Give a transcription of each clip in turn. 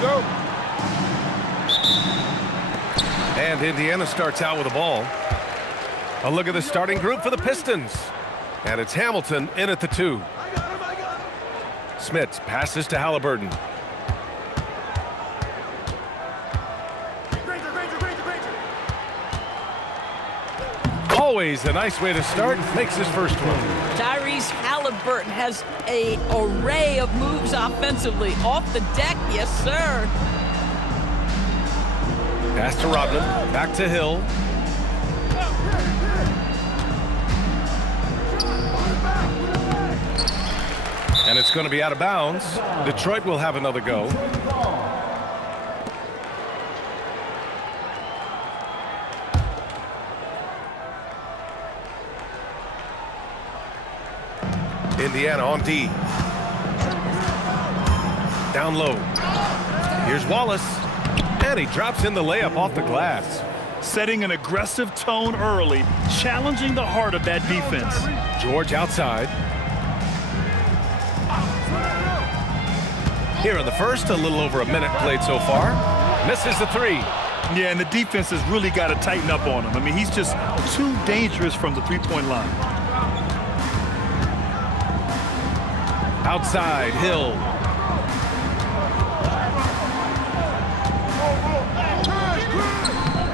go. And Indiana starts out with the ball. A look at the starting group for the Pistons. And it's Hamilton in at the 2. Smits passes to Halliburton. Always a nice way to start. Makes his first one. Tyrese Halliburton has an array of moves offensively. Off the deck, yes, sir. Pass to Rodman. Back to Hill. And it's going to be out of bounds. Detroit will have another go. Indiana on D. Down low. Here's Wallace. And he drops in the layup off the glass. Setting an aggressive tone early, challenging the heart of that defense. George outside. Here in the first, a little over a minute played so far. Misses the 3. Yeah, and the defense has really got to tighten up on him. I mean, he's just too dangerous from the three-point line. Outside, Hill.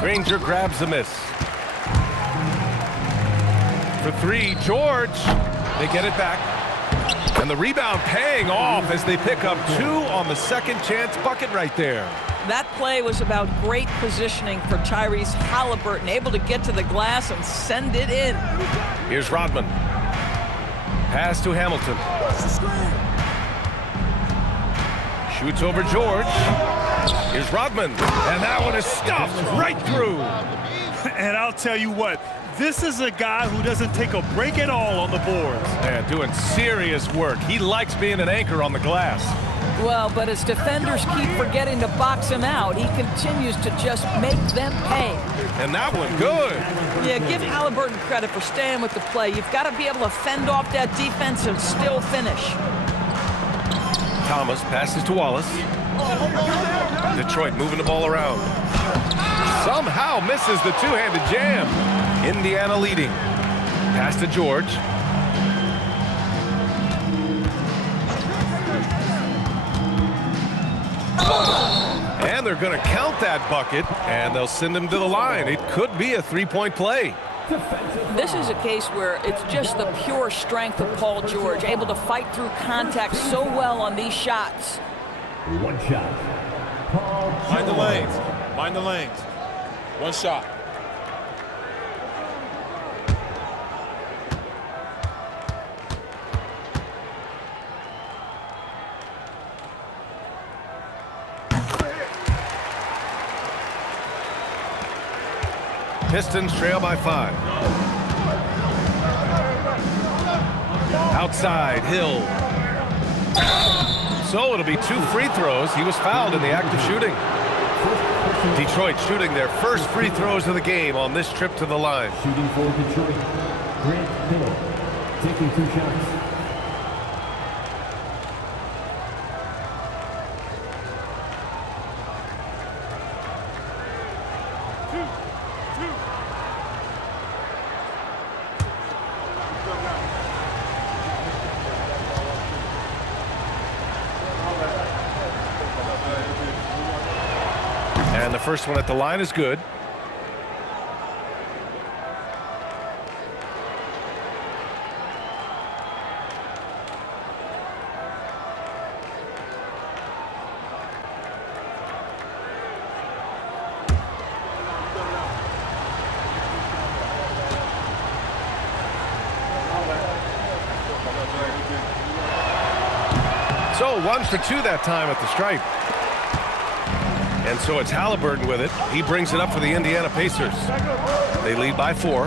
Granger grabs the miss. For 3, George. They get it back. And the rebound paying off as they pick up 2 on the second chance bucket right there. That play was about great positioning for Tyrese Halliburton, able to get to the glass and send it in. Here's Rodman. Pass to Hamilton. Shoots over George. Here's Rodman. And that one is stuffed right through. And I'll tell you what, this is a guy who doesn't take a break at all on the boards. Yeah, doing serious work. He likes being an anchor on the glass. Well, but as defenders keep forgetting to box him out, he continues to just make them pay. And that one good. Yeah, give Halliburton credit for staying with the play. You've got to be able to fend off that defense and still finish. Thomas passes to Wallace. Detroit moving the ball around. Somehow misses the two-handed jam. Indiana leading. Pass to George. And they're going to count that bucket, and they'll send him to the line. It could be a three-point play. This is a case where it's just the pure strength of Paul George, able to fight through contact so well on these shots. One shot. Mind the lanes. Mind the lanes. One shot. Pistons trail by 5. Outside, Hill. So it'll be 2 free throws. He was fouled in the act of shooting. Detroit shooting their first free throws of the game on this trip to the line. Shooting for Detroit. Grant Hill taking 2 shots. And the first one at the line is good. So 1 for 2 that time at the stripe. And so it's Halliburton with it. He brings it up for the Indiana Pacers. They lead by 4.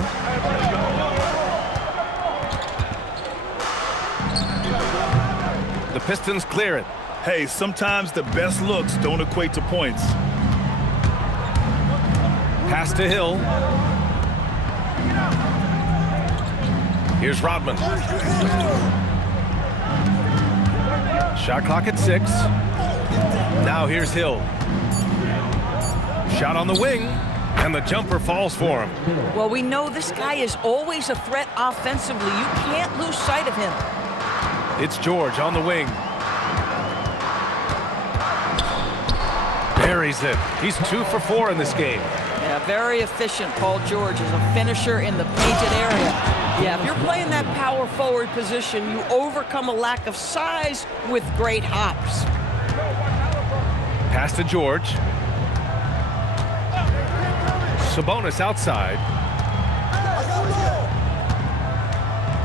The Pistons clear it. Hey, sometimes the best looks don't equate to points. Pass to Hill. Here's Rodman. Shot clock at 6. Now here's Hill. Shot on the wing, and the jumper falls for him. Well, we know this guy is always a threat offensively. You can't lose sight of him. It's George on the wing. Buries it. He's 2 for 4 in this game. Yeah, very efficient. Paul George is a finisher in the painted area. Yeah, if you're playing that power forward position, you overcome a lack of size with great hops. Pass to George. Sabonis outside.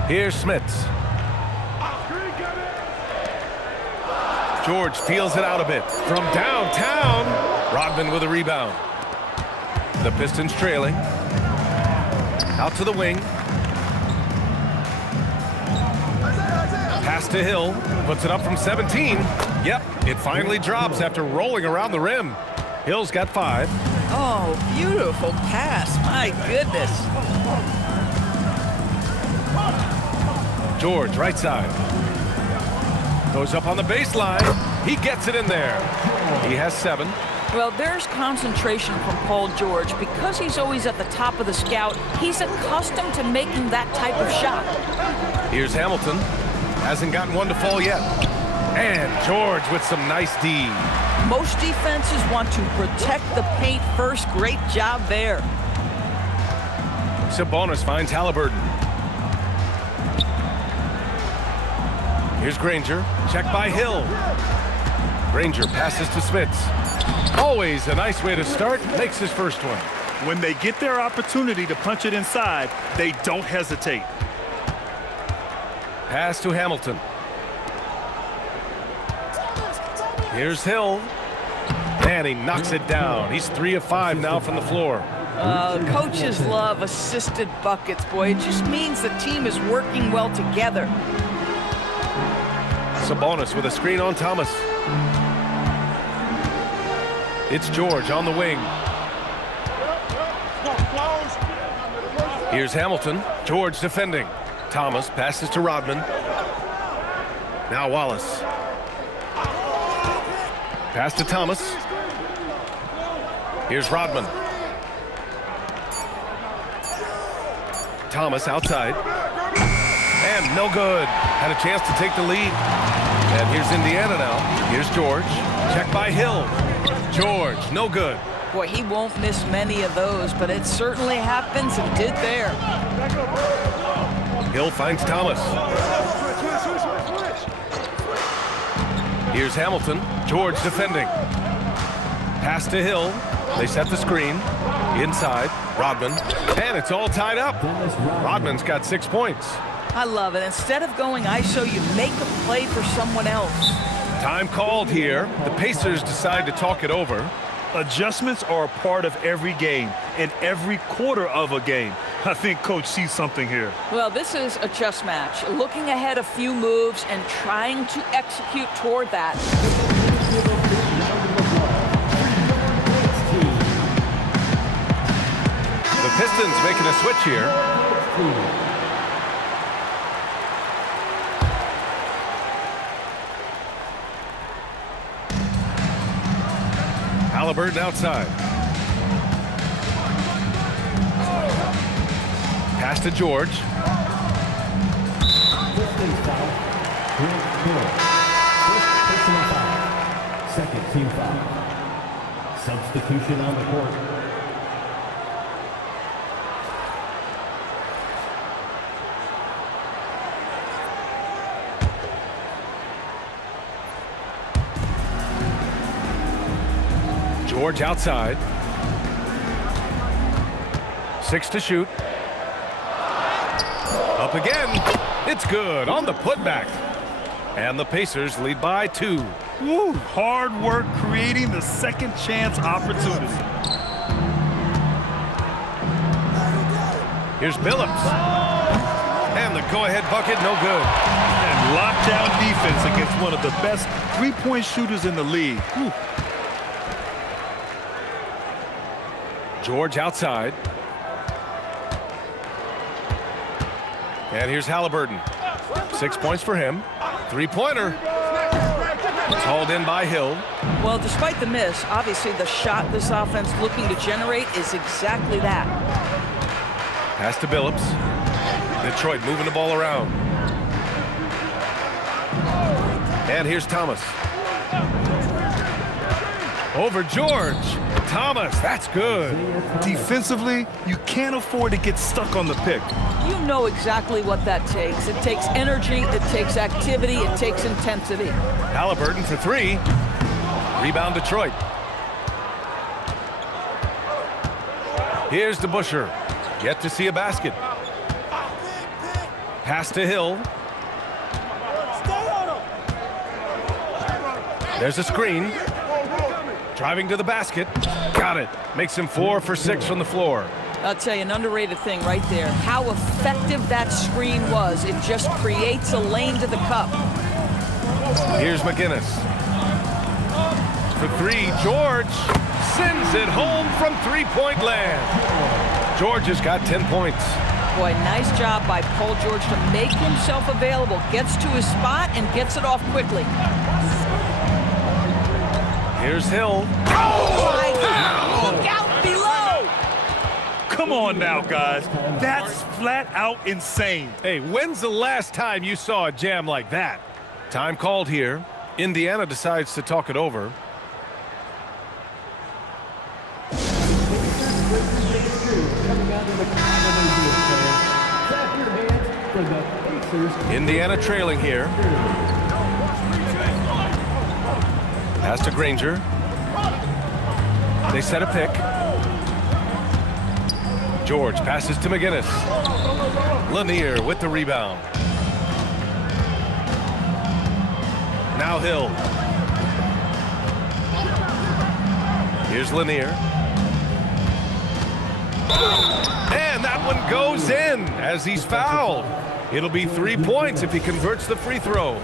Here's Smits. George feels it out a bit. From downtown, Rodman with a rebound. The Pistons trailing. Out to the wing. Pass to Hill. Puts it up from 17. Yep, it finally drops after rolling around the rim. Hill's got 5. Oh, beautiful pass. My goodness. George, right side. Goes up on the baseline. He gets it in there. He has 7. Well, there's concentration from Paul George. Because he's always at the top of the scout, he's accustomed to making that type of shot. Here's Hamilton. Hasn't gotten one to fall yet. And George with some nice D. Most defenses want to protect the paint first. Great job there. Sabonis finds Halliburton. Here's Granger. Check by Hill. Granger passes to Smits. Always a nice way to start. Makes his first one. When they get their opportunity to punch it inside, they don't hesitate. Pass to Hamilton. Here's Hill. And he knocks it down. He's 3 of 5 now from the floor. Coaches love assisted buckets, boy. It just means the team is working well together. Sabonis with a screen on Thomas. It's George on the wing. Here's Hamilton. George defending. Thomas passes to Rodman. Now Wallace. Pass to Thomas. Here's Rodman. Thomas outside. And no good. Had a chance to take the lead. And here's Indiana now. Here's George. Check by Hill. George, no good. Boy, he won't miss many of those, but it certainly happens and did there. Hill finds Thomas. Here's Hamilton. George defending. Pass to Hill. They set the screen. Inside. Rodman. And it's all tied up. Rodman's got 6 points. I love it. Instead of going ISO, you make a play for someone else. Time called here. The Pacers decide to talk it over. Adjustments are a part of every game and every quarter of a game. I think Coach sees something here. Well, this is a chess match. Looking ahead a few moves and trying to execute toward that. The Pistons making a switch here. Halliburton outside. Pass to George. Second team foul. Substitution on the court. George outside. 6 to shoot. Up again. It's good on the putback. And the Pacers lead by 2. Woo, hard work creating the second chance opportunity. Here's Billups. And the go-ahead bucket, no good. And lockdown defense against one of the best three-point shooters in the league. Woo. George outside. And here's Halliburton. 6 points for him. Three-pointer. It's hauled in by Hill. Well, despite the miss, obviously the shot this offense looking to generate is exactly that. Pass to Billups. Detroit moving the ball around. And here's Thomas. Over George. Thomas, that's good. Defensively, you can't afford to get stuck on the pick. You know exactly what that takes. It takes energy, it takes activity, it takes intensity. Halliburton for three. Rebound Detroit. Here's DeBusschere. Yet to see a basket. Pass to Hill. There's a screen. Driving to the basket. Got it. Makes him 4 for 6 from the floor. I'll tell you, an underrated thing right there. How effective that screen was. It just creates a lane to the cup. Here's McGinnis. For three, George sends it home from three-point land. George has got 10 points. Boy, nice job by Paul George to make himself available. Gets to his spot and gets it off quickly. Here's Hill. My God, look out below! Come on now, guys. That's flat out insane. Hey, when's the last time you saw a jam like that? Time called here. Indiana decides to talk it over. Indiana trailing here. Pass to Granger. They set a pick. George passes to McGinnis. Lanier with the rebound. Now Hill. Here's Lanier. And that one goes in as he's fouled. It'll be 3 points if he converts the free throw.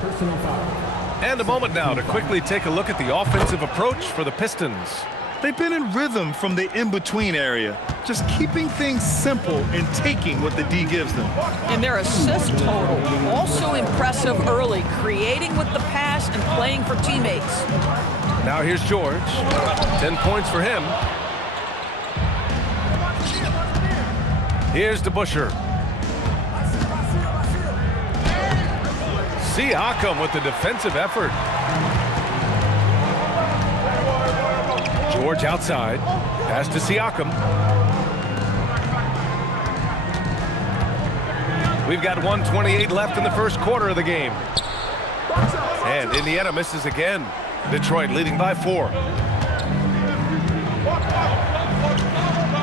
And a moment now to quickly take a look at the offensive approach for the Pistons. They've been in rhythm from the in-between area, just keeping things simple and taking what the D gives them. And their assist total, also impressive early, creating with the pass and playing for teammates. Now here's George. 10 points for him. Here's DeBusschere. Siakam with the defensive effort. George outside. Pass to Siakam. We've got 1:28 left in the first quarter of the game. And Indiana misses again. Detroit leading by 4.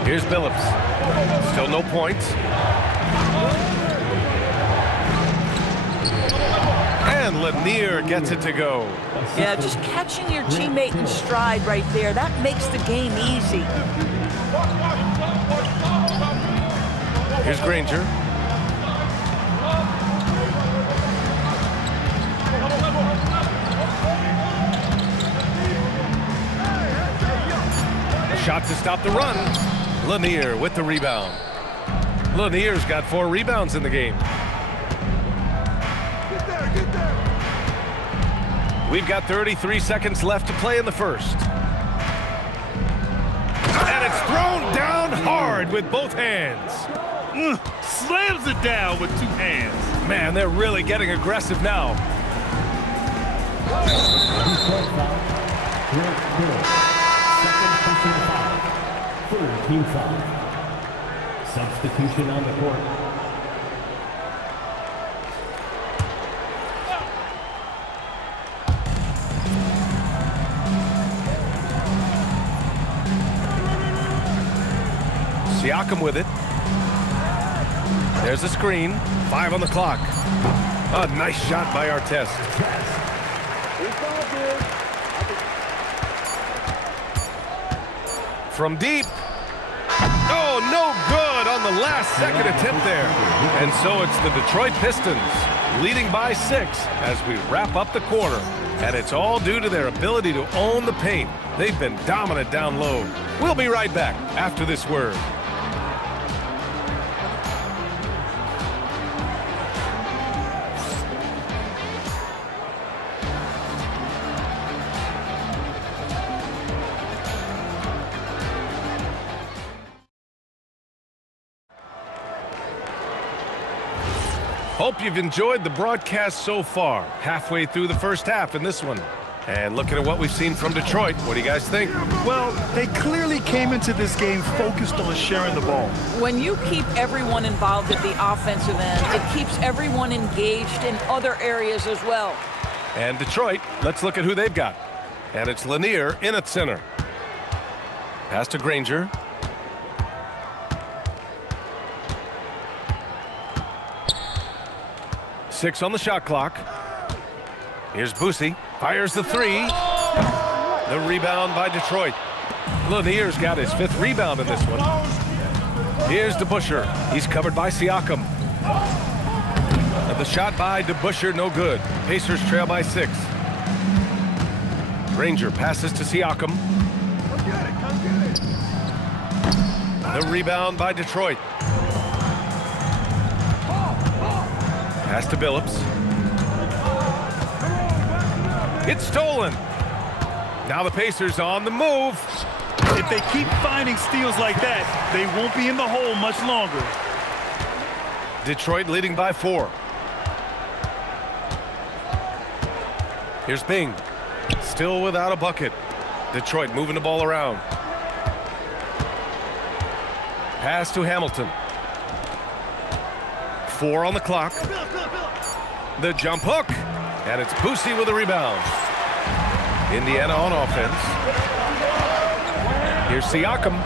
Here's Billups. Still no points. And Lanier gets it to go. Yeah, just catching your teammate in stride right there, that makes the game easy. Here's Granger. A shot to stop the run. Lanier with the rebound. Lanier's got 4 rebounds in the game. We've got 33 seconds left to play in the first. And it's thrown down hard with both hands. Slams it down with 2 hands. Man, they're really getting aggressive now. Third team foul. Substitution on the court. Siakam with it. There's a screen. 5 on the clock. A nice shot by Artest. From deep. Oh, no good on the last second attempt there. And so it's the Detroit Pistons leading by 6 as we wrap up the quarter. And it's all due to their ability to own the paint. They've been dominant down low. We'll be right back after this word. Hope you've enjoyed the broadcast so far. Halfway through the first half in this one. And looking at what we've seen from Detroit, what do you guys think? Well, they clearly came into this game focused on sharing the ball. When you keep everyone involved at the offensive end, it keeps everyone engaged in other areas as well. And Detroit, let's look at who they've got. And it's Lanier in at center. Pass to Granger. Six on the shot clock. Here's Boosie. Fires the three. The rebound by Detroit. Lanier's got his 5th rebound in this one. Here's DeBusschere. He's covered by Siakam. And the shot by DeBusschere, no good. Pacers trail by 6. Granger passes to Siakam. The rebound by Detroit. Pass to Billups. It's stolen. Now the Pacers on the move. If they keep finding steals like that, they won't be in the hole much longer. Detroit leading by 4. Here's Bing. Still without a bucket. Detroit moving the ball around. Pass to Hamilton. 4 on the clock. The jump hook. And it's Boosie with a rebound. Indiana on offense. Here's Siakam.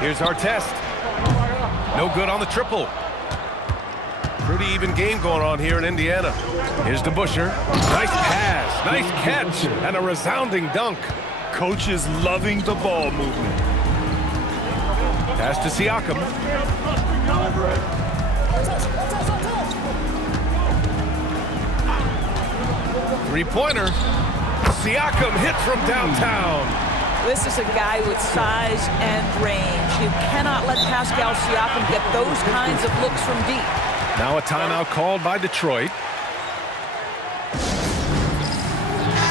Here's Artest. No good on the triple. Pretty even game going on here in Indiana. Here's DeBusschere. Nice pass. Nice catch. And a resounding dunk. Coach is loving the ball movement. Pass to Siakam. Three-pointer. Siakam hit from downtown. This is a guy with size and range. You cannot let Pascal Siakam get those kinds of looks from deep. Now a timeout called by Detroit.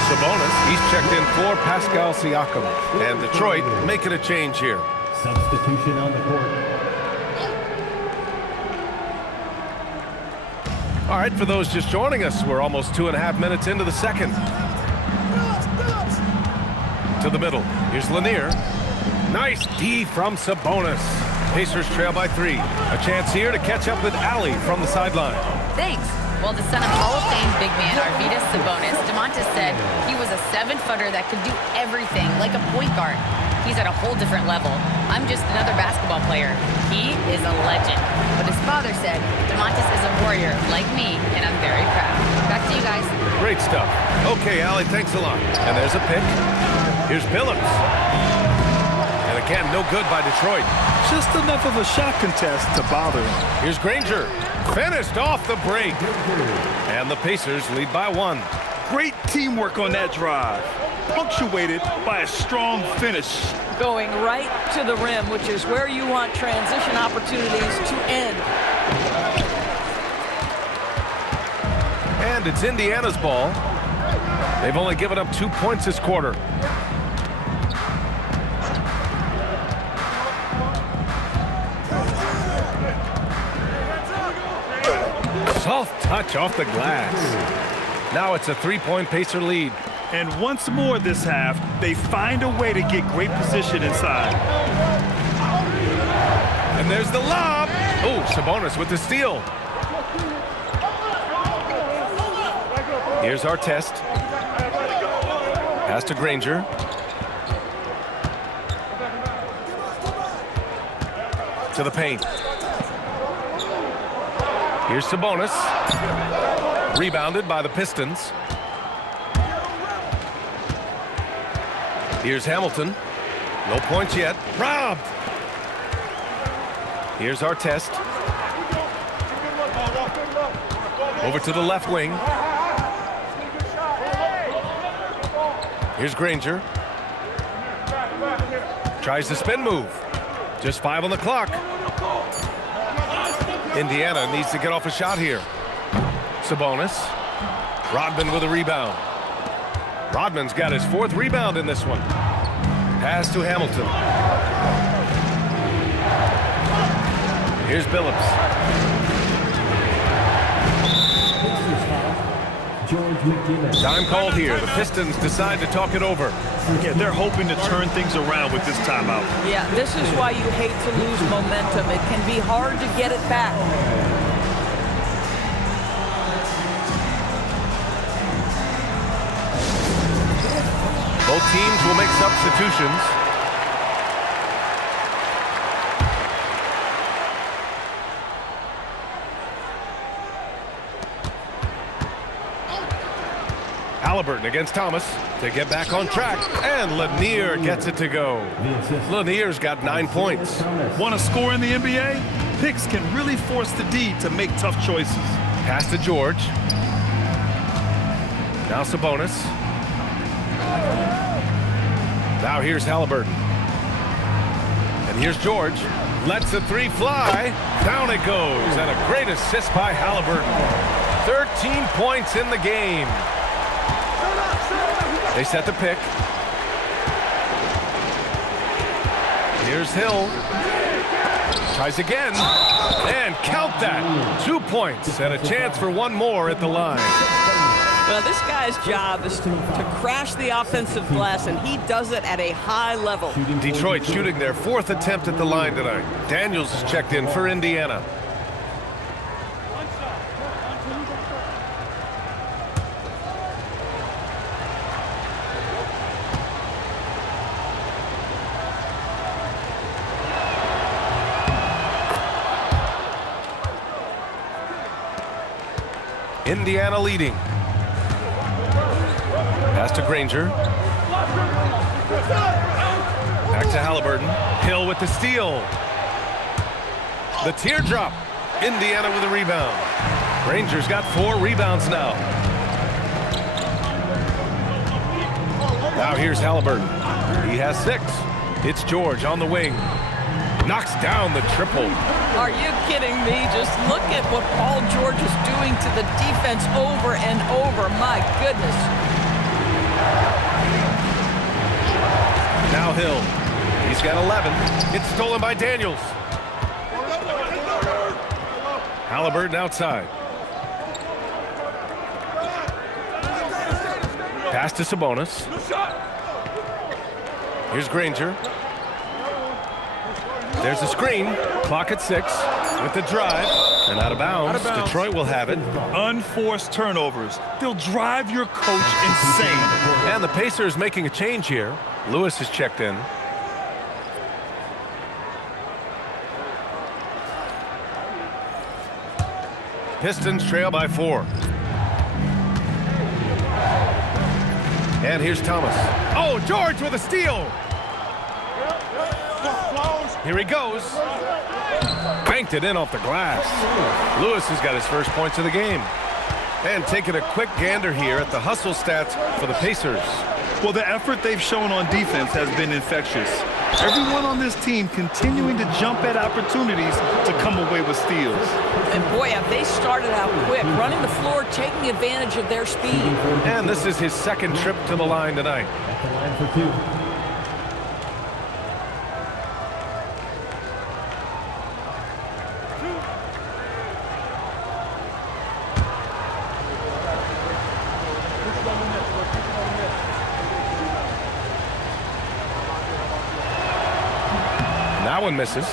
Sabonis, he's checked in for Pascal Siakam. And Detroit making a change here. Substitution on the court. All right, for those just joining us, we're almost 2.5 minutes into the second. To the middle. Here's Lanier. Nice D from Sabonis. Pacers trail by 3. A chance here to catch up with Allie from the sideline. Thanks. Well, the son of Hall of Fame big man Arvydas Sabonis, DeMontis said he was a 7-footer that could do everything like a point guard. He's at a whole different level. I'm just another basketball player. He is a legend. But his father said DeMontis is a warrior like me, and I'm very proud. Back to you guys. Great stuff. Okay, Allie, thanks a lot. And there's a pick. Here's Billups. And again, no good by Detroit. Just enough of a shot contest to bother him. Here's Granger. Finished off the break. And the Pacers lead by 1. Great teamwork on that drive, punctuated by a strong finish. Going right to the rim, which is where you want transition opportunities to end. And it's Indiana's ball. They've only given up 2 points this quarter. Soft touch off the glass. Now it's a 3-point Pacer lead. And once more this half, they find a way to get great position inside. And there's the lob. Oh, Sabonis with the steal. Here's Artest. Pass to Granger. To the paint. Here's Sabonis. Rebounded by the Pistons. Here's Hamilton. No points yet. Robbed. Here's Artest. Over to the left wing. Here's Granger. Tries the spin move. Just 5 on the clock. Indiana needs to get off a shot here. Sabonis. Rodman with a rebound. Rodman's got his 4th rebound in this one. Pass to Hamilton. Here's Billups. George McGinnis. Time called here. The Pistons decide to talk it over. Yeah, they're hoping to turn things around with this timeout. Yeah, this is why you hate to lose momentum. It can be hard to get it back. Both teams will make substitutions. Halliburton against Thomas to get back on track, and Lanier gets it to go. Lanier's got 9 points. Want to score in the NBA? Picks can really force the D to make tough choices. Pass to George. Now Sabonis. Now here's Halliburton. And here's George. Lets the three fly. Down it goes. And a great assist by Halliburton. 13 points in the game. They set the pick. Here's Hill. Tries again. And count that. 2 points and a chance for one more at the line. Well, this guy's job is to crash the offensive glass, and he does it at a high level. Detroit shooting their 4th attempt at the line tonight. Daniels is checked in for Indiana. Indiana leading. Pass to Granger. Back to Halliburton. Hill with the steal. The teardrop. Indiana with a rebound. Granger's got 4 rebounds now. Now here's Halliburton. He has 6. It's George on the wing. Knocks down the triple. Are you kidding me? Just look at what Paul George is doing to the defense over and over. My goodness. Now Hill. He's got 11. It's stolen by Daniels. Halliburton outside. Pass to Sabonis. Here's Granger. There's a screen. Clock at 6 with the drive. And out of bounds. Detroit will have it. Unforced turnovers. They'll drive your coach insane. And the Pacers making a change here. Lewis is checked in. Pistons trail by 4. And here's Thomas. Oh, George with a steal. Here he goes. Banked it in off the glass. Lewis has got his first points of the game. And taking a quick gander here at the hustle stats for the Pacers. Well, the effort they've shown on defense has been infectious. Everyone on this team continuing to jump at opportunities to come away with steals. And boy, have they started out quick, running the floor, taking advantage of their speed. And this is his 2nd trip to the line tonight. At the line for 2. That one misses.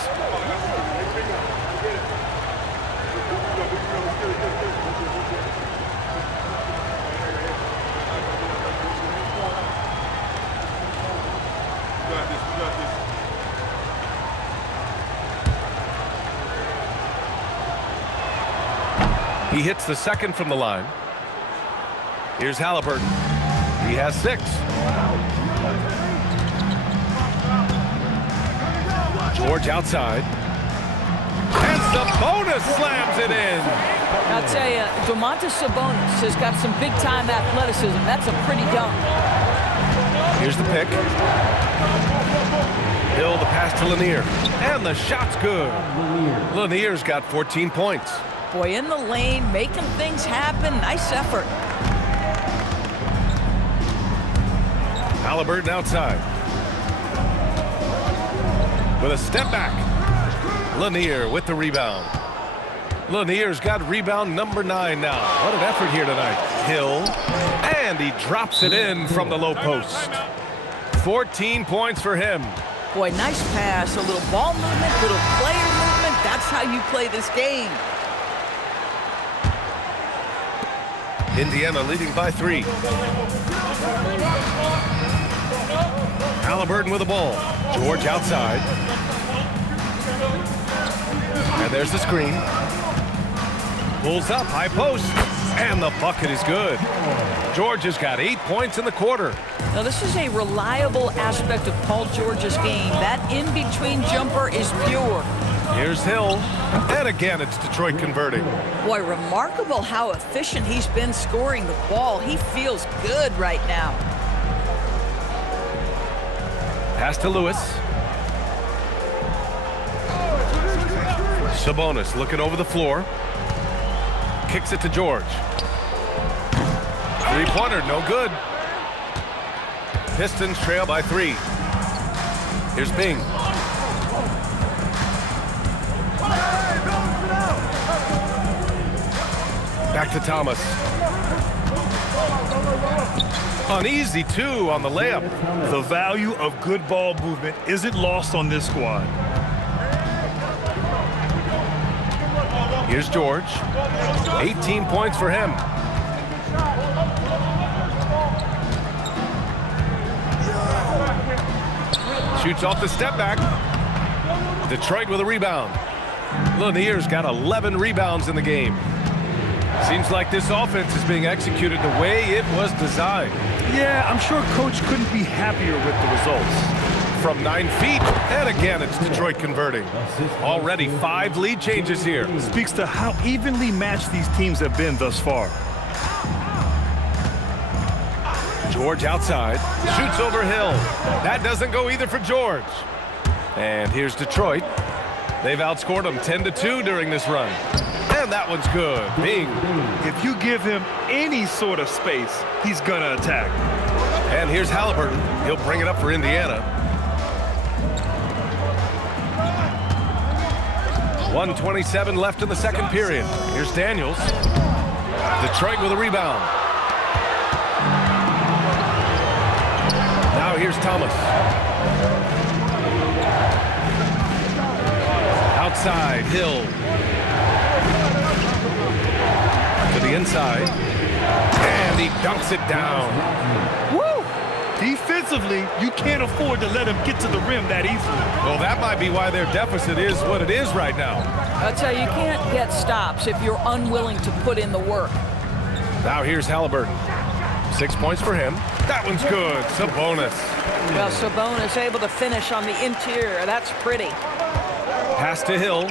He hits the 2nd from the line. Here's Halliburton. He has 6. George outside. And Sabonis slams it in. I'll tell you, Domantas Sabonis has got some big-time athleticism. That's a pretty dunk. Here's the pick. Hill the pass to Lanier. And the shot's good. Lanier's got 14 points. Boy, in the lane, making things happen. Nice effort. Halliburton outside. With a step back. Lanier with the rebound. Lanier's got rebound number 9 now. What an effort here tonight. Hill, and he drops it in from the low post. 14 points for him. Boy, nice pass, a little ball movement, little player movement. That's how you play this game. Indiana leading by 3. Halliburton with the ball. George outside. And there's the screen. Pulls up, high post, and the bucket is good. George has got 8 points in the quarter. Now, this is a reliable aspect of Paul George's game. That in-between jumper is pure. Here's Hill, and again it's Detroit converting. Boy, remarkable how efficient he's been scoring the ball. He feels good right now. Pass to Lewis. Sabonis looking over the floor. Kicks it to George. Three-pointer, no good. Pistons trail by 3. Here's Bing. Back to Thomas. An easy 2 on the layup. The value of good ball movement isn't lost on this squad. Here's George. 18 points for him. Shoots off the step back. Detroit with a rebound. Lanier's got 11 rebounds in the game. Seems like this offense is being executed the way it was designed. Yeah, I'm sure Coach couldn't be happier with the results. From 9 feet, and again it's Detroit converting. Already 5 lead changes here. Speaks to how evenly matched these teams have been thus far. George outside, shoots over Hill. That doesn't go either for George. And here's Detroit. They've outscored them 10-2 during this run. And that one's good. Bing. If you give him any sort of space, he's gonna attack. And here's Halliburton. He'll bring it up for Indiana. 1:27 left in the second period. Here's Daniels. Detroit with a rebound. Now here's Thomas. Outside, Hill. To the inside. And he dunks it down. Woo! Defensively, you can't afford to let him get to the rim that easily. Well, that might be why their deficit is what it is right now. I'll tell you, you can't get stops if you're unwilling to put in the work. Now here's Halliburton. 6 points for him. That one's good. Sabonis. Well, Sabonis able to finish on the interior. That's pretty. Pass to Hill.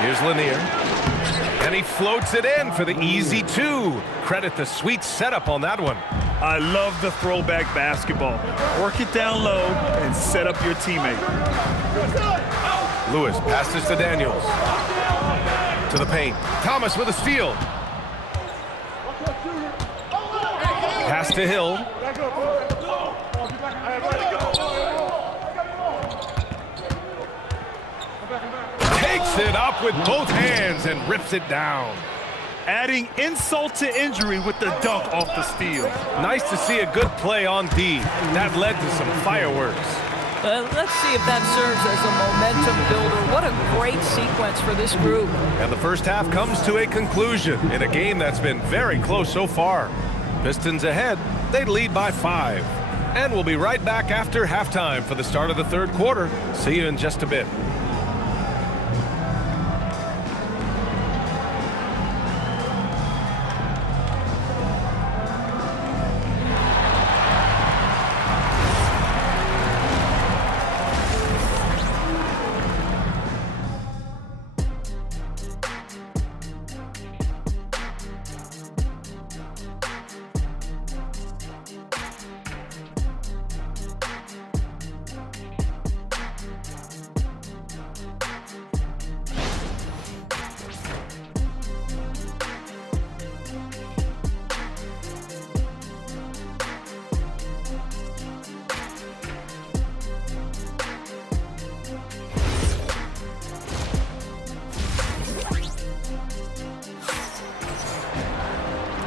Here's Lanier. And he floats it in for the easy 2. Credit the sweet setup on that one. I love the throwback basketball. Work it down low and set up your teammate. Lewis passes to Daniels. To the paint. Thomas with a steal. Pass to Hill. Takes it up with both hands and rips it down. Adding insult to injury with the dunk off the steal. Nice to see a good play on D. That led to some fireworks. Let's see if that serves as a momentum builder. What a great sequence for this group. And the first half comes to a conclusion in a game that's been very close so far. Pistons ahead. They lead by 5. And we'll be right back after halftime for the start of the third quarter. See you in just a bit.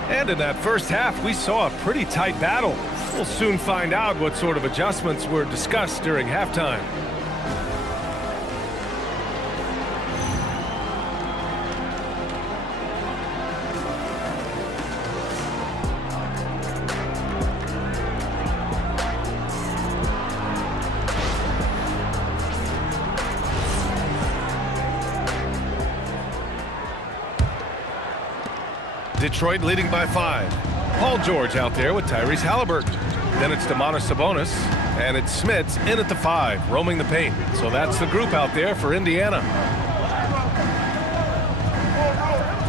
And in that first half, we saw a pretty tight battle. We'll soon find out what sort of adjustments were discussed during halftime. Detroit leading by 5. Paul George out there with Tyrese Halliburton. Then it's Domantas Sabonis, and it's Smits in at the 5, roaming the paint. So that's the group out there for Indiana.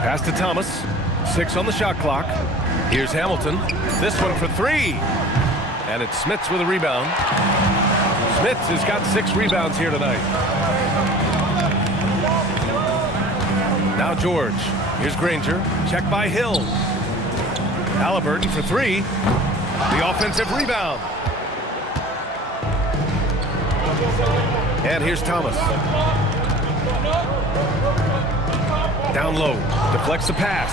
Pass to Thomas. 6 on the shot clock. Here's Hamilton. This one for 3. And it's Smits with a rebound. Smits has got 6 rebounds here tonight. Now George. Here's Granger. Check by Hill. Halliburton for 3. The offensive rebound. And here's Thomas. Down low. Deflects the pass.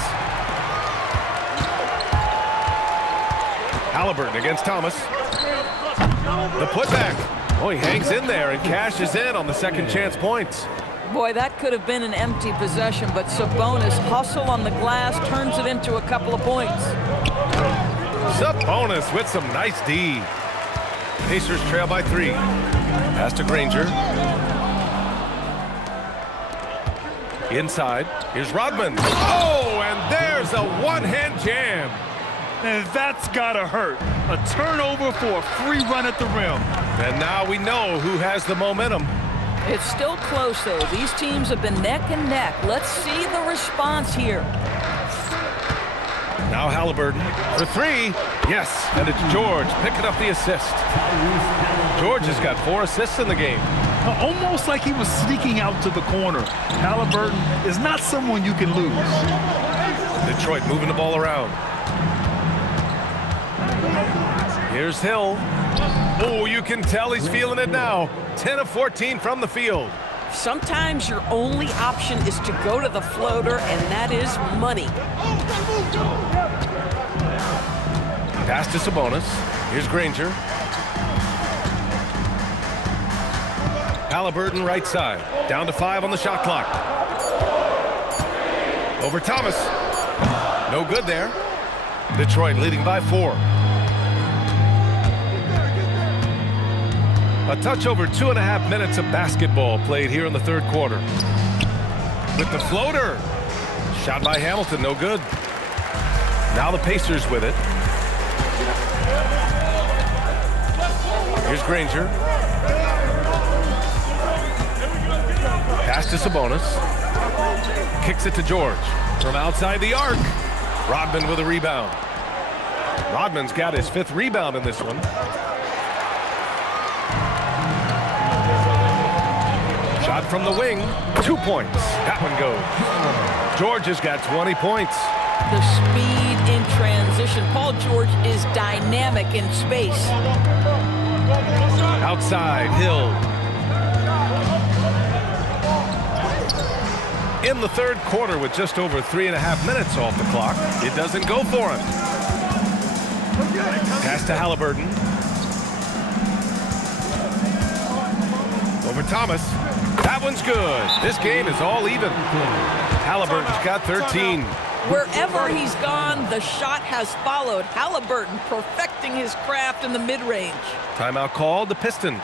Halliburton against Thomas. The putback. Oh, he hangs in there and cashes in on the second chance points. Boy, that could have been an empty possession, but Sabonis hustle on the glass, turns it into a couple of points. Sabonis with some nice D. Pacers trail by 3. Pass to Granger. Inside. Here's Rodman. Oh, and there's a one-hand jam. And that's gotta hurt. A turnover for a free run at the rim. And now we know who has the momentum. It's still close, though. These teams have been neck and neck. Let's see the response here. Now Halliburton for 3. Yes, and it's George picking up the assist. George has got 4 assists in the game. Almost like he was sneaking out to the corner. Halliburton is not someone you can lose. Detroit moving the ball around. Here's Hill. Oh, you can tell he's feeling it now. 10 of 14 from the field. Sometimes your only option is to go to the floater, and that is money. Pass to Sabonis. Here's Granger. Halliburton right side. Down to 5 on the shot clock. Over Thomas. No good there. Detroit leading by 4. A touch over 2.5 minutes of basketball played here in the third quarter. With the floater. Shot by Hamilton, no good. Now the Pacers with it. Here's Granger. Pass to Sabonis. Kicks it to George. From outside the arc. Rodman with a rebound. Rodman's got his 5th rebound in this one. Shot from the wing. 2 points. That one goes. George has got 20 points. The speed in transition. Paul George is dynamic in space. Outside, Hill. In the third quarter with just over 3.5 minutes off the clock. It doesn't go for him. Pass to Halliburton. Over Thomas. That one's good. This game is all even. Halliburton's got 13. Wherever he's gone, the shot has followed. Halliburton perfecting his craft in the mid-range. Timeout called, the Pistons.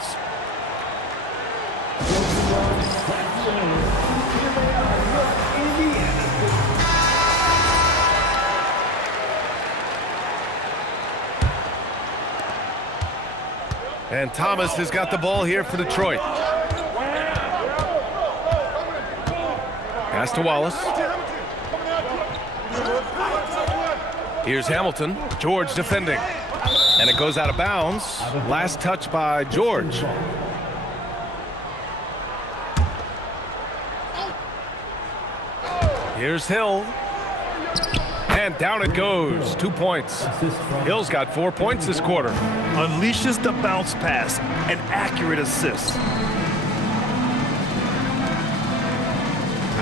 And Thomas has got the ball here for Detroit. Pass to Wallace. Here's Hamilton. George defending. And it goes out of bounds. Last touch by George. Here's Hill. And down it goes. 2 points. Hill's got 4 points this quarter. Unleashes the bounce pass. An accurate assist.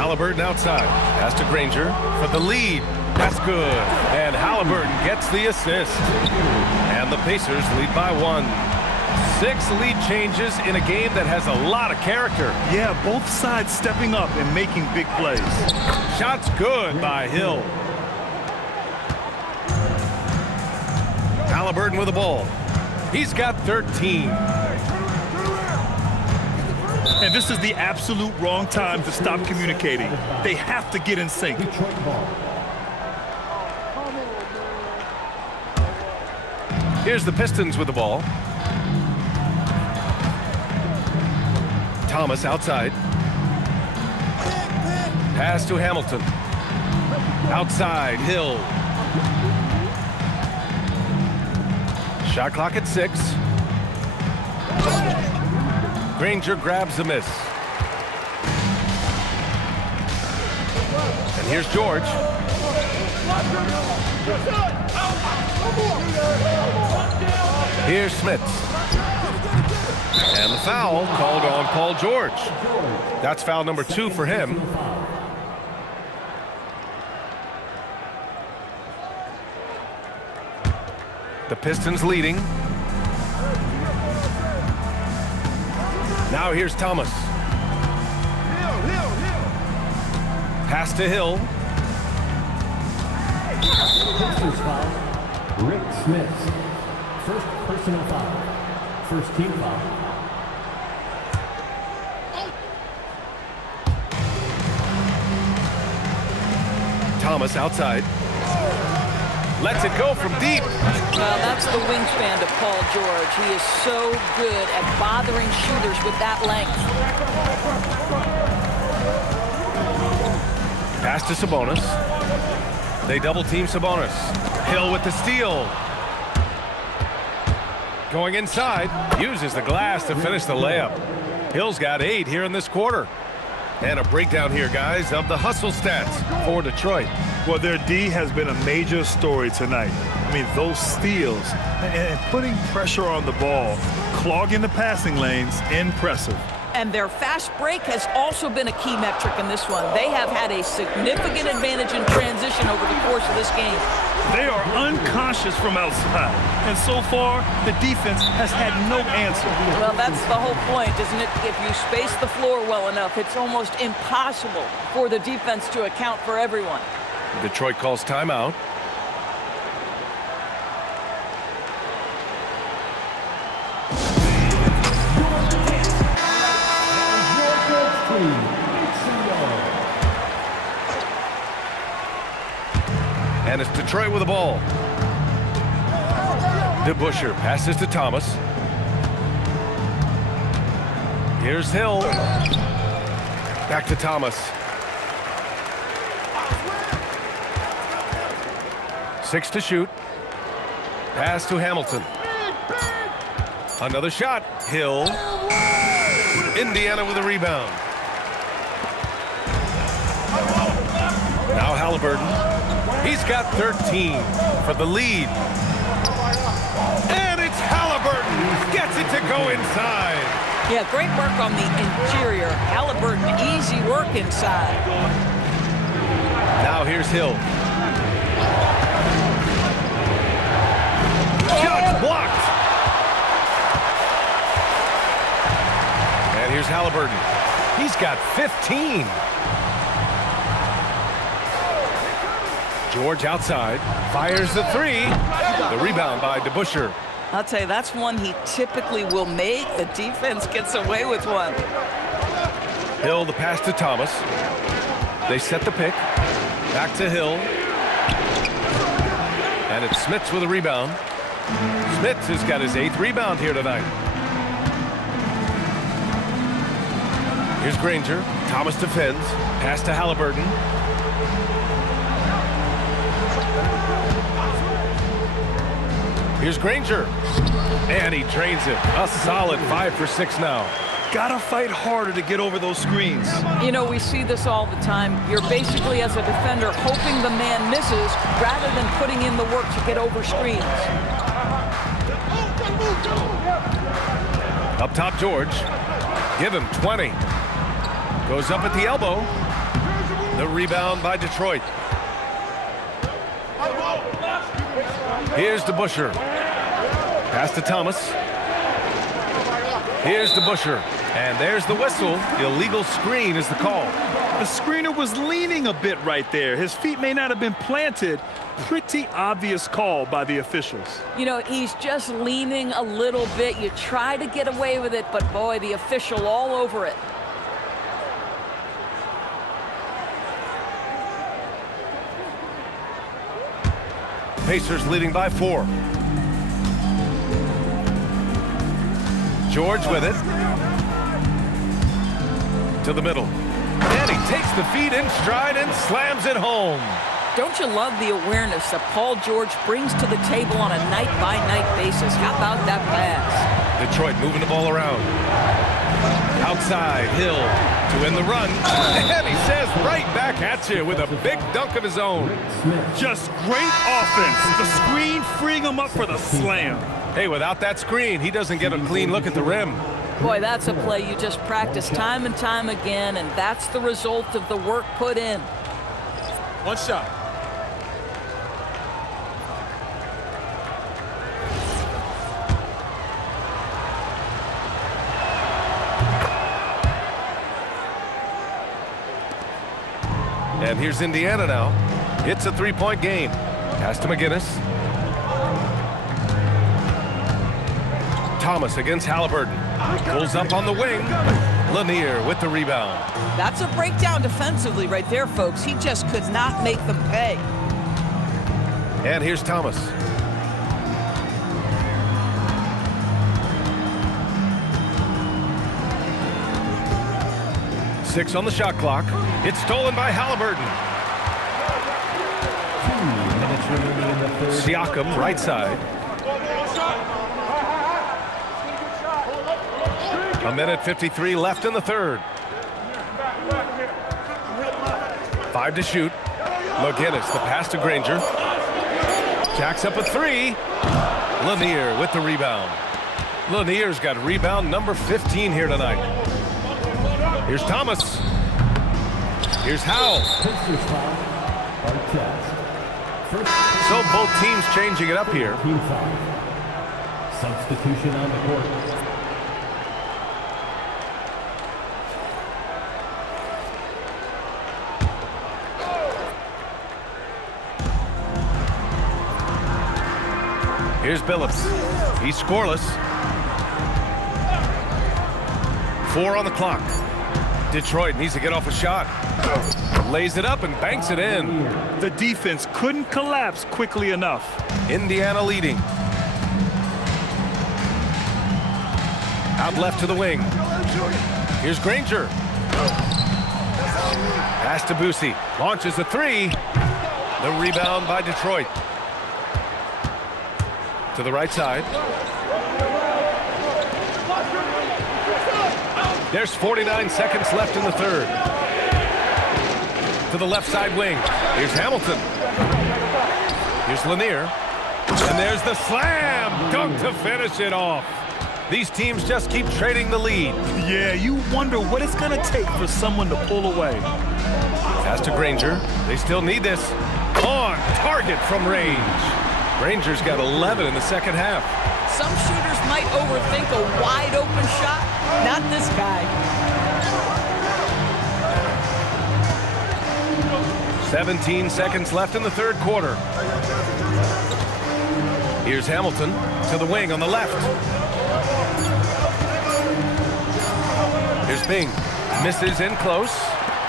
Halliburton outside. Pass to Granger for the lead. That's good. And Halliburton gets the assist. And the Pacers lead by 1. 6 lead changes in a game that has a lot of character. Yeah, both sides stepping up and making big plays. Shot's good by Hill. Halliburton with the ball. He's got 13. And this is the absolute wrong time to stop communicating. They have to get in sync. Detroit ball. Here's the Pistons with the ball. Thomas outside. Pass to Hamilton. Outside, Hill. Shot clock at 6. Granger grabs a miss. And here's George. Here's Smits. And the foul called on Paul George. That's foul number 2 for him. The Pistons leading. Now here's Thomas. Pass to Hill. Pistons foul. Rick Smith. First personal foul. First team foul. Thomas outside. Lets it go from deep. Well, that's the wingspan of Paul George. He is so good at bothering shooters with that length. Pass to Sabonis. They double team Sabonis. Hill with the steal. Going inside. Uses the glass to finish the layup. Hill's got 8 here in this quarter. And a breakdown here, guys, of the hustle stats for Detroit. Well, their D has been a major story tonight. I mean, those steals and putting pressure on the ball, clogging the passing lanes, impressive. And their fast break has also been a key metric in this one. They have had a significant advantage in transition over the course of this game. They are unconscious from outside, and so far, the defense has had no answer. Well, that's the whole point, isn't it? If you space the floor well enough, it's almost impossible for the defense to account for everyone. Detroit calls timeout. And it's Detroit with the ball. DeBusschere passes to Thomas. Here's Hill. Back to Thomas. 6 to shoot. Pass to Hamilton. Another shot. Hill. Indiana with a rebound. Now Halliburton. He's got 13 for the lead. And it's Halliburton. Gets it to go inside. Yeah, great work on the interior. Halliburton, easy work inside. Now here's Hill. Shot blocked. And here's Halliburton. He's got 15. George outside, fires the 3. The rebound by DeBusschere. I'll tell you, that's one he typically will make. The defense gets away with one. Hill, the pass to Thomas. They set the pick. Back to Hill. And it's Smits with a rebound. Smits has got his 8th rebound here tonight. Here's Granger. Thomas defends. Pass to Halliburton. Here's Granger. And he drains it. A solid 5 for 6 now. Gotta fight harder to get over those screens. You know, we see this all the time. You're basically, as a defender, hoping the man misses rather than putting in the work to get over screens. Up top, George. Give him 20. Goes up at the elbow. The rebound by Detroit. Here's DeBusschere. Pass to Thomas. Here's DeBusschere. And there's the whistle. Illegal screen is the call. The screener was leaning a bit right there. His feet may not have been planted. Pretty obvious call by the officials. You know, he's just leaning a little bit. You try to get away with it, but boy, the official all over it. Pacers leading by 4. George with it. To the middle. And he takes the feed in stride and slams it home. Don't you love the awareness that Paul George brings to the table on a night-by-night basis? How about that pass? Detroit moving the ball around. Outside, Hill to win the run. And he says right back at you with a big dunk of his own. Just great offense. The screen freeing him up for the slam. Hey, without that screen, he doesn't get a clean look at the rim. Boy, that's a play you just practice time and time again, and that's the result of the work put in. One shot. And here's Indiana now. It's a three-point game. Pass to McGinnis. Thomas against Halliburton. Pulls up on the wing. Lanier with the rebound. That's a breakdown defensively right there, folks. He just could not make them pay. And here's Thomas. Six on the shot clock. It's stolen by Halliburton. 2 minutes remaining in the third. Siakam, right side. A minute 53 left in the third. 5 to shoot. McGinnis, the pass to Granger. Jacks up a 3. Lanier with the rebound. Lanier's got rebound number 15 here tonight. Here's Thomas. Here's Howe. Pistons foul. Artest. First So both teams changing it up here. team foul. Substitution on the court. Here's Billups. He's scoreless. 4 on the clock. Detroit needs to get off a shot. Lays it up and banks it in. The defense couldn't collapse quickly enough. Indiana leading. Out left to the wing. Here's Granger. Pass to Boosie. Launches a 3. The rebound by Detroit. To the right side. There's 49 seconds left in the third. To the left side wing. Here's Hamilton. Here's Lanier. And there's the slam dunk to finish it off. These teams just keep trading the lead. Yeah, you wonder what it's going to take for someone to pull away. Pass to Granger. They still need this. On target from range. Granger's got 11 in the second half. Some shooters might overthink a wide open shot. Not this guy. 17 seconds left in the third quarter. Here's Hamilton to the wing on the left. Here's Bing. Misses in close.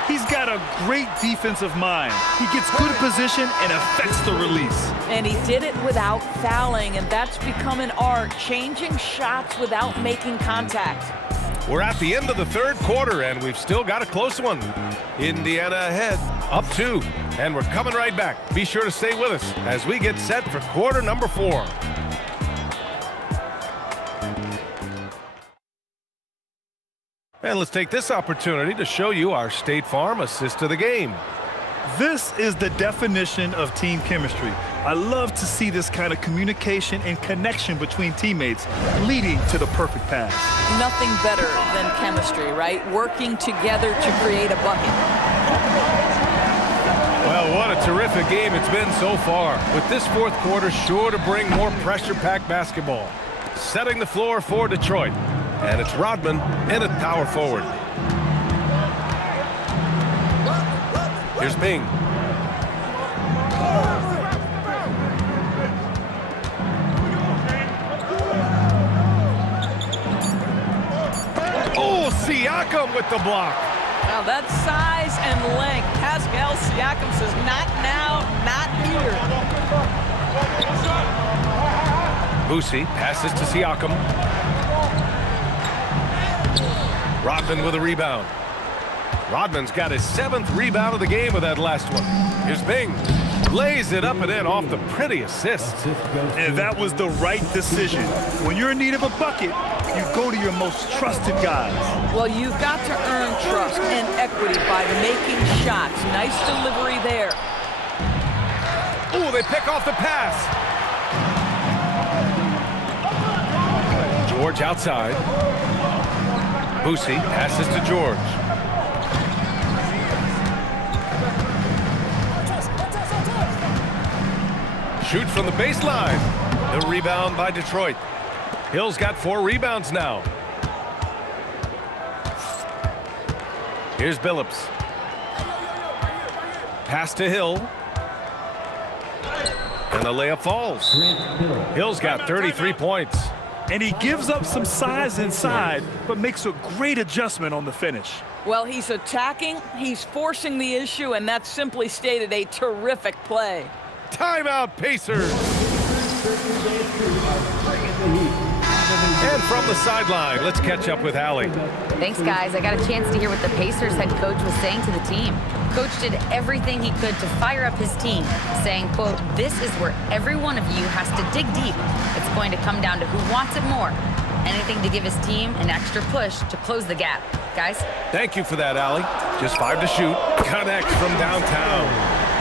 He's got a great defensive mind. He gets good position and affects the release. And he did it without fouling, and that's become an art, changing shots without making contact. We're at the end of the third quarter, and we've still got a close one. Indiana ahead, up 2, and we're coming right back. Be sure to stay with us as we get set for quarter number 4. And let's take this opportunity to show you our State Farm assist of the game. This is the definition of team chemistry. I love to see this kind of communication and connection between teammates leading to the perfect pass. Nothing better than chemistry, right? Working together to create a bucket. Well, what a terrific game it's been so far, with this fourth quarter sure to bring more pressure-packed basketball. Setting the floor for Detroit, and it's Rodman in at power forward. Here's Bing. Oh, Siakam with the block. Now that size and length, Pascal Siakam says, not now, not here. Boosie passes to Siakam. Rodman with a rebound. Rodman's got his 7th rebound of the game with that last one. Here's Bing. Lays it up and in off the pretty assist. And that was the right decision. When you're in need of a bucket, you go to your most trusted guys. Well, you've got to earn trust and equity by making shots. Nice delivery there. Oh, they pick off the pass. George outside. Boosie passes to George. Shoot from the baseline. The rebound by Detroit. Hill's got 4 rebounds now. Here's Billups. Pass to Hill. And the layup falls. Hill's got 33 points. And he gives up some size inside, but makes a great adjustment on the finish. Well, he's attacking, he's forcing the issue, and that's simply stated a terrific play. Timeout, Pacers. And from the sideline, let's catch up with Allie. Thanks, guys. I got a chance to hear what the Pacers head coach was saying to the team. Coach did everything he could to fire up his team, saying, quote, "This is where every one of you has to dig deep. It's going to come down to who wants it more. Anything to give his team an extra push to close the gap." Guys? Thank you for that, Allie. Just 5 to shoot. Connect from downtown.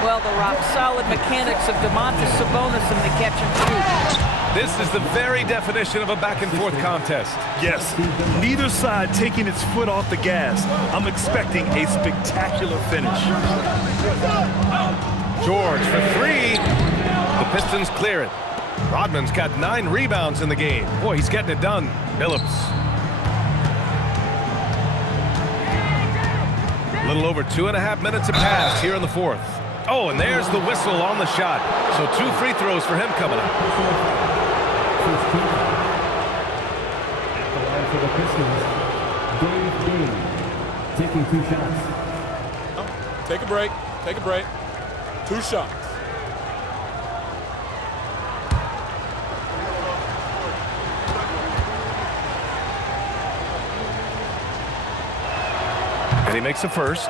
Well, the rock-solid mechanics of Domantas Sabonis in the catch and shoot. This is the very definition of a back-and-forth contest. Yes, neither side taking its foot off the gas. I'm expecting a spectacular finish. George for 3. The Pistons clear it. Rodman's got 9 rebounds in the game. Boy, he's getting it done. Billups. A little over 2.5 minutes have passed here in the fourth. Oh, and there's the whistle on the shot. So 2 free throws for him coming up. First team foul. At the line for the Pistons, Dave Dane, taking 2 shots. Take a break. Take a break. 2 shots. And he makes the first.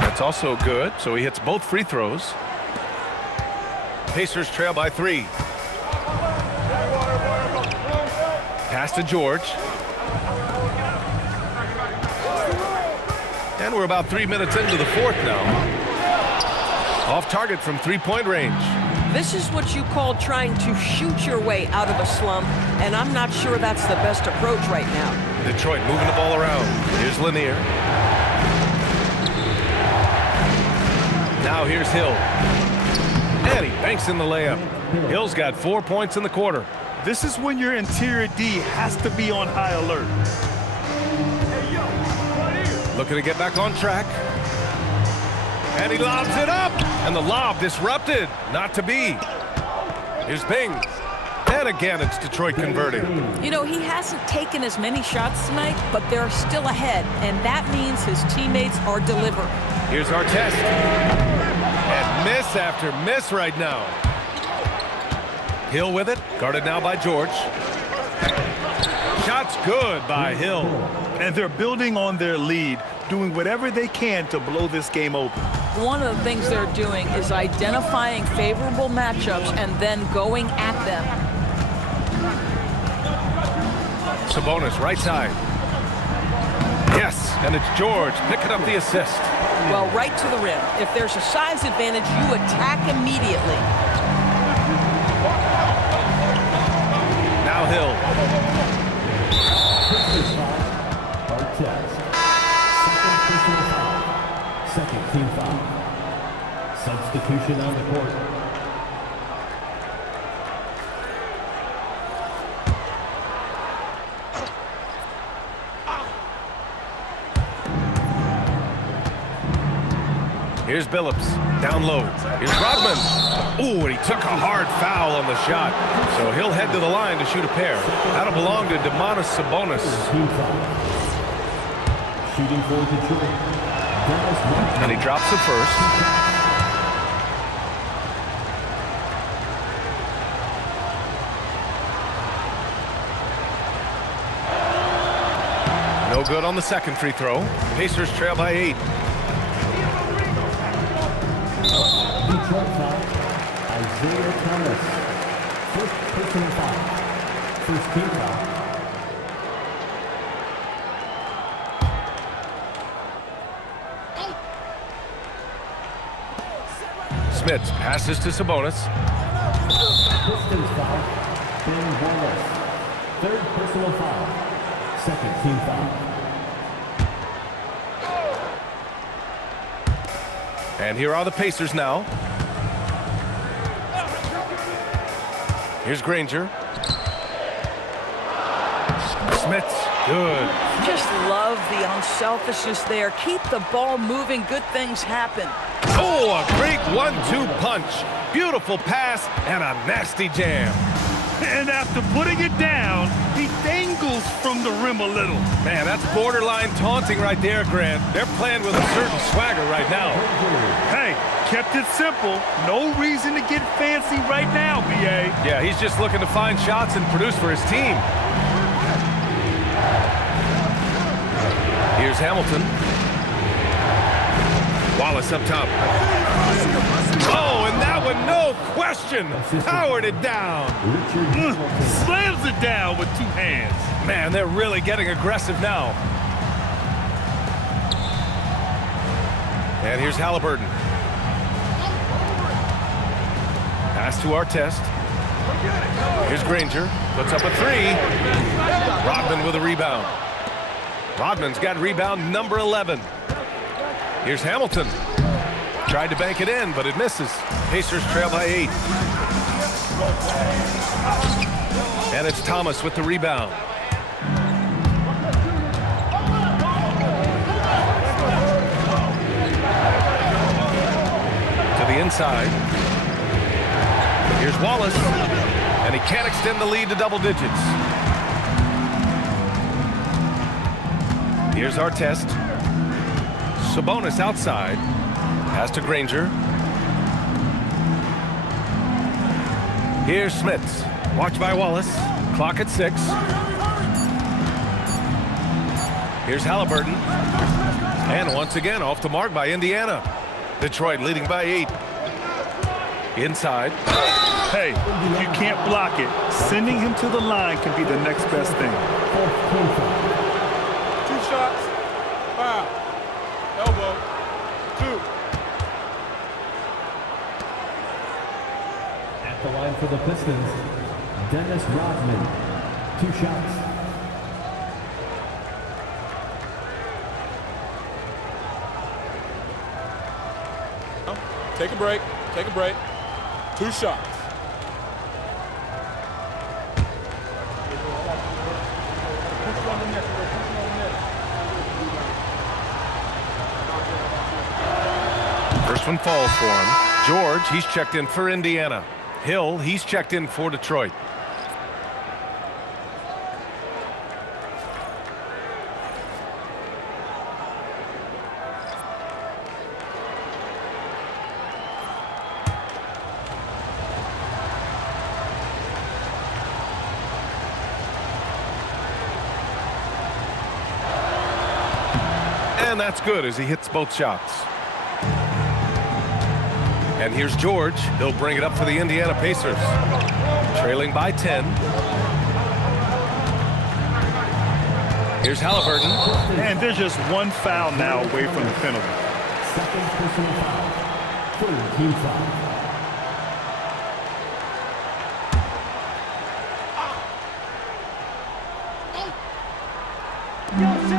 That's also good, so he hits both free throws. Pacers trail by 3. Pass to George. And we're about 3 minutes into the fourth now. Off target from 3-point range. This is what you call trying to shoot your way out of a slump, and I'm not sure that's the best approach right now. Detroit moving the ball around. Here's Lanier. Now here's Hill. And he banks in the layup. Hill's got 4 points in the quarter. This is when your interior D has to be on high alert. Looking to get back on track. And he lobs it up. And the lob disrupted. Not to be. Here's Bing. And again, it's Detroit converting. You know, he hasn't taken as many shots tonight, but they're still ahead, and that means his teammates are delivering. Here's Artest. And miss after miss right now. Hill with it, guarded now by George. Shot's good by Hill. And they're building on their lead, doing whatever they can to blow this game open. One of the things they're doing is identifying favorable matchups and then going at them. Sabonis right side. Yes, and it's George picking up the assist. Well, right to the rim. If there's a size advantage, you attack immediately. Now Hill. Pistons foul. Artest. Second personal foul. Second team foul. Substitution on the court. Here's Billups, down low. Here's Rodman. Ooh, and he took a hard foul on the shot. So he'll head to the line to shoot a pair. That'll belong to Domantas Sabonis. Team foul. Shooting for Detroit. Dennis Rodman. And he drops it first. No good on the second free throw. Pacers trail by 8. Detroit foul. Isaiah Thomas. First personal foul. First team foul. Smits passes to Sabonis. Pistons foul. Ben Wallace. Third personal foul. Second team foul. And here are the Pacers now. Here's Granger. Smits, good. Just love the unselfishness there. Keep the ball moving. Good things happen. Oh, a great 1-2 punch. Beautiful pass and a nasty jam. And after putting it down, he dangles from the rim a little. Man, that's borderline taunting right there, Grant. They're playing with a certain swagger right now. Hey, kept it simple. No reason to get fancy right now, B.A. Yeah, he's just looking to find shots and produce for his team. Here's Hamilton. Wallace up top. Oh, and that one, no question, powered it down. Slams it down with two hands. Man, they're really getting aggressive now. And here's Halliburton. Pass to Artest. Here's Granger. Puts up a three. Rodman with a rebound. Rodman's got rebound number 11. Here's Hamilton. Tried to bank it in, but it misses. Pacers trail by 8. And it's Thomas with the rebound. To the inside. Here's Wallace. And he can't extend the lead to double digits. Here's Artest. Sabonis outside. Pass to Granger. Here's Smits. Watched by Wallace. Clock at 6. Here's Halliburton. And once again, off the mark by Indiana. Detroit leading by 8. Inside. Hey, if you can't block it, sending him to the line can be the next best thing. 2 shots. Foul. Elbow. 2. At the line for the Pistons, Dennis Rodman. 2 shots. Take a break. Take a break. 2 shots. First one falls for him. George, he's checked in for Indiana. Hill, he's checked in for Detroit. And that's good as he hits both shots. And here's George. He'll bring it up for the Indiana Pacers. Trailing by 10. Here's Halliburton. And there's just one foul now away from the penalty. Second personal foul. Third team foul.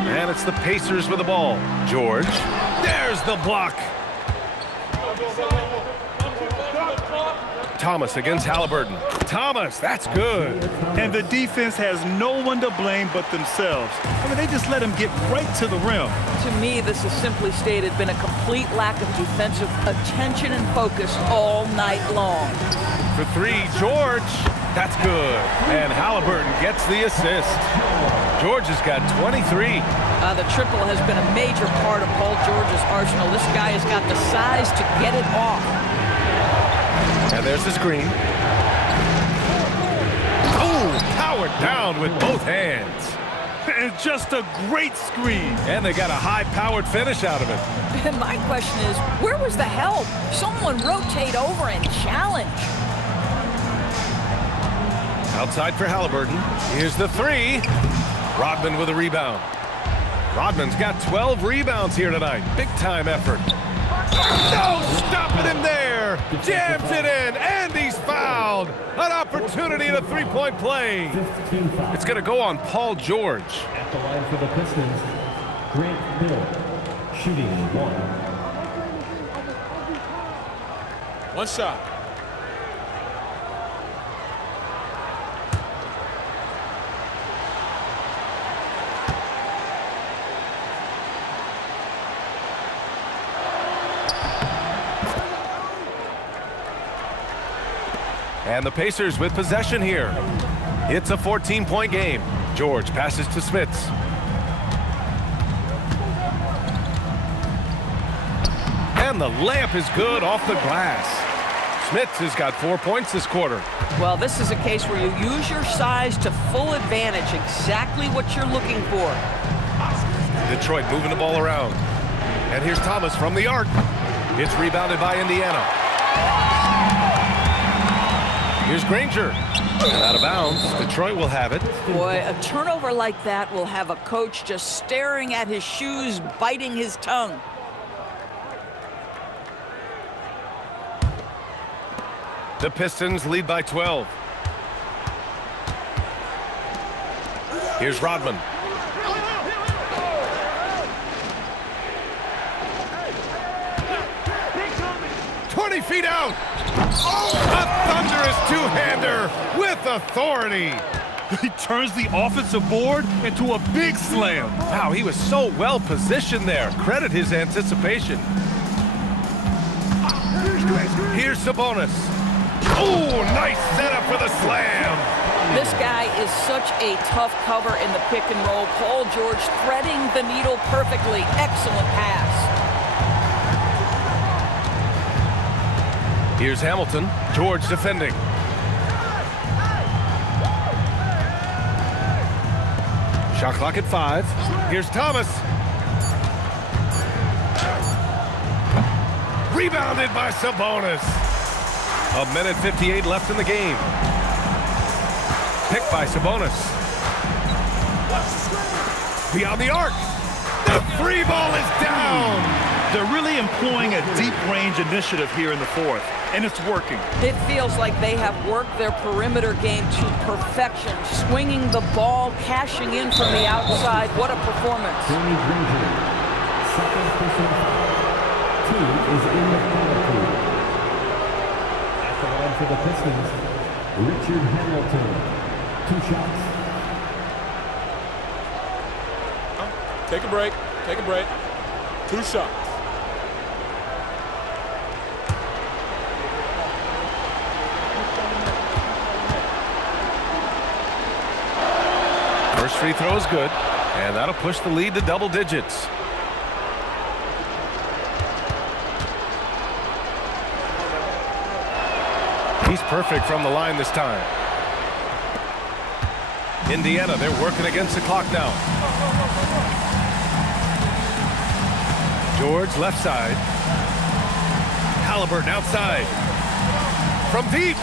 And it's the Pacers with the ball. George. There's the block. Thomas against Halliburton. Thomas, that's good. And the defense has no one to blame but themselves. I mean, they just let him get right to the rim. To me, this has simply stated been a complete lack of defensive attention and focus all night long. For three, George. That's good. And Halliburton gets the assist. George has got 23. The triple has been a major part of Paul George's arsenal. This guy has got the size to get it off. And there's the screen. Oh, powered down with both hands. And just a great screen. And they got a high-powered finish out of it. And my question is, where was the help? Someone rotate over and challenge. Outside for Halliburton. Here's the three. Rodman with a rebound. Rodman's got 12 rebounds here tonight. Big-time effort. No, stopping him there. Jams it in, and he's fouled. An opportunity in a three-point play. It's going to go on Paul George. At the line for the Pistons, Grant Miller, shooting one. One shot. And the Pacers with possession here. It's a 14-point game. George passes to Smits. And the layup is good off the glass. Smits has got 4 points this quarter. Well, this is a case where you use your size to full advantage, exactly what you're looking for. Detroit moving the ball around. And here's Thomas from the arc. It's rebounded by Indiana. Here's Granger. And out of bounds. Detroit will have it. Boy, a turnover like that will have a coach just staring at his shoes, biting his tongue. The Pistons lead by 12. Here's Rodman. Feet out. A thunderous two-hander with authority. He turns the offensive board into a big slam. Wow, he was so well positioned there. Credit his anticipation. Here's Sabonis. Oh, nice setup for the slam. This guy is such a tough cover in the pick and roll. Paul George threading the needle perfectly. Excellent pass. Here's Hamilton. George defending. Shot clock at 5. Here's Thomas. Rebounded by Sabonis. 1:58 left in the game. Picked by Sabonis. Beyond the arc. The three ball is down. They're really employing a deep-range initiative here in the fourth, and it's working. It feels like they have worked their perimeter game to perfection, swinging the ball, cashing in from the outside. What a performance. Danny Granger, second personal foul. Team is in the penalty. At the line for the Pistons, Richard Hamilton, 2 shots. Take a break. Take a break. 2 shots. First free throw is good, and that'll push the lead to double digits. He's perfect from the line this time. Indiana, they're working against the clock now. George left side. Halliburton outside. From deep.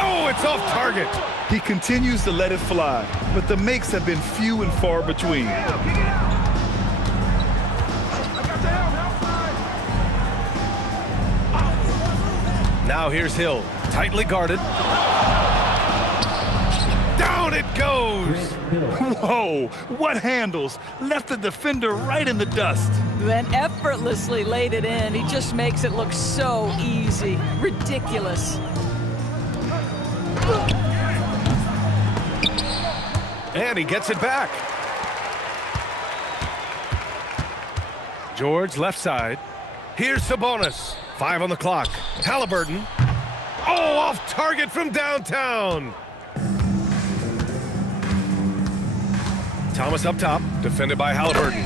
Oh, it's off target. He continues to let it fly, but the makes have been few and far between. Now here's Hill, tightly guarded. Down it goes! Whoa, what handles? Left the defender right in the dust. Then effortlessly laid it in. He just makes it look so easy. Ridiculous. And he gets it back. George left side. Here's Sabonis. 5 on the clock. Halliburton. Oh, off target from downtown. Thomas up top, defended by Halliburton.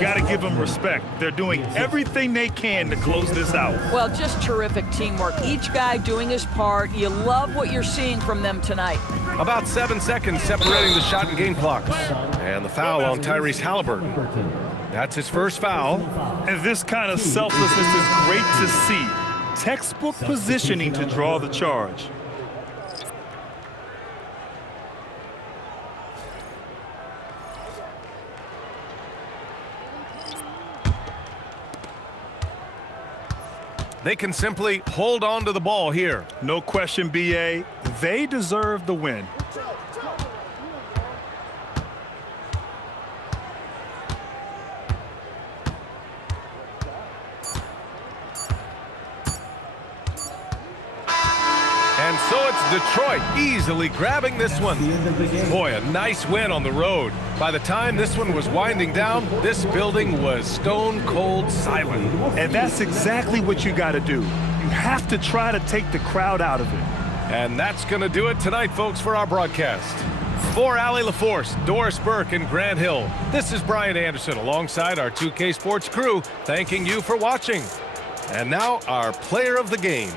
Got to give them respect. They're doing everything they can to close this out. Well, just terrific teamwork. Each guy doing his part. You love what you're seeing from them tonight. About 7 seconds separating the shot and game clocks. And the foul on Tyrese Halliburton. That's his first foul. And this kind of selflessness is great to see. Textbook positioning to draw the charge. They can simply hold on to the ball here. No question, BA. They deserve the win. And so it's Detroit easily grabbing this one. Boy, a nice win on the road. By the time this one was winding down, this building was stone cold silent. And that's exactly what you got to do. You have to try to take the crowd out of it. And that's going to do it tonight, folks, for our broadcast. For Allie LaForce, Doris Burke, and Grant Hill, this is Brian Anderson alongside our 2K Sports crew, thanking you for watching. And now our player of the game.